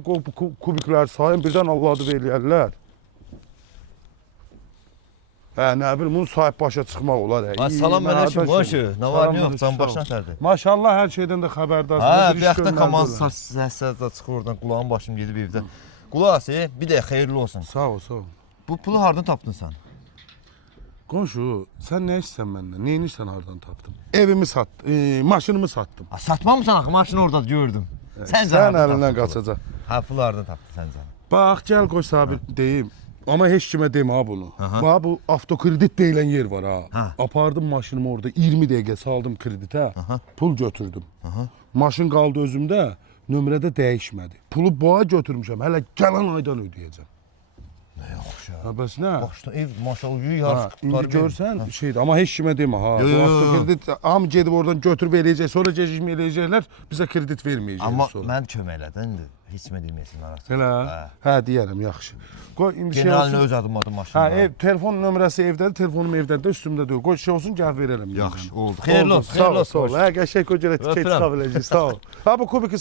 Kubiklər sayın birdən Allah-adı eləyərlər. Nə bilim, bunun sahib başa çıxmaq olar. Salam aleyküm, başı. Nə var, nə yox, can başına tərdir. Maşallah, hər şeydən də xəbərdarsın. Hə, bir yaxda komand səsdə çıxır oradan, qulağım başım gedib evdə. Qulaq as, bir də xeyirli olsun. Sağ ol, sağ ol. Bu pulu hardan tapdın sən? Qonşu, sən nə istəyirsən məndən? Neyini sən hardan tapdın? Evimi satdım, maşınımı satdım. Satmamısan axı, maşını orada gördüm. Sən əlindən qaçacaq. Hə, pulu hardan tapdın sən canım? Bax, gəl qoy sabir deyim. Amma heç kimə demə ha bunu. Bax, bu avtokredit deyilən yer var ha. Apardım maşınımı orada 20 dəqiqə saldım kreditə, pul götürdüm. Maşın qaldı özümdə, nömrədə dəyişmədi. Pulu boğa götürmüşəm, hələ gələn aydan ödəyəcəm. Nə yaxşı ya. Bəs nə? Başda ev maşallah yarış İndi görsən şeydir, amma heç kimə demə ha. Bu avtokredit hamı gedib oradan götürüb eləyəcək, sonra gecikmə eləyəcəklər, bizə kredit verməyəcəklər sonra. Amma mən kömək elədin, heç kimə deməyəsin narahat. Elə? Hə, deyərəm, yaxşı. Qoy indi şey Generalini öz adım maşınına. Hə, telefon nömrəsi evdədir, telefonum evdədir, üstümdə deyil. Qoy şey olsun, gəl verərəm. Yaxşı, oldu. Xeyirli olsun, sağ ol. Hə, qəşəng qoy görə tikə çıxa biləcək. Sağ ol. Ha, bu kubiki